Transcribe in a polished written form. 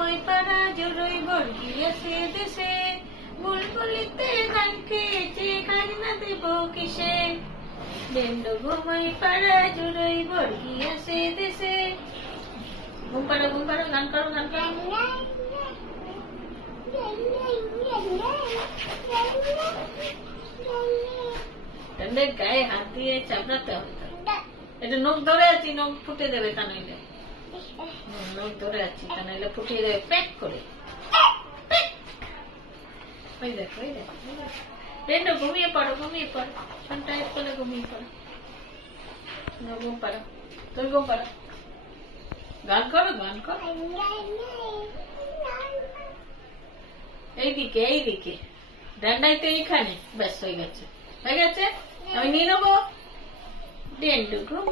ঘুমোই পাড়া জোড়ই বর্গিয়েছে দেশে, বুলবুলিতে গান খেয়েছে খাজনা দেব কিসে। ডেন্ডু ঘুমোই পাড়া জোড়ই বর্গিয়েছে দেশে। ঘুম পাড়ো গান করো গান করো। ডেন্ডুর গায়ে হাত দিয়ে চাপড়াতে হবে। এটা নখ ধরে আছি, নখ ফুটে দেবে তা নইলে। নখ ধরে আছি তা নইলে ফুটিয়ে দেবে প্যাক করে। ওই দেখো ওই দেখো ডেন্ডু ঘুমিয়ে পড়ো সন্টাইট করে ঘুমিয়ে পড়ো। ঘুম পাড়ো, তুমি ঘুম পাড়ো, গান করো গান করো। এইদিকে ডান্ডাই তো এইখানে, ব্যাস হয়ে গেছে আমি নিয়ে নেবো। ডেন্ডু ঘুম।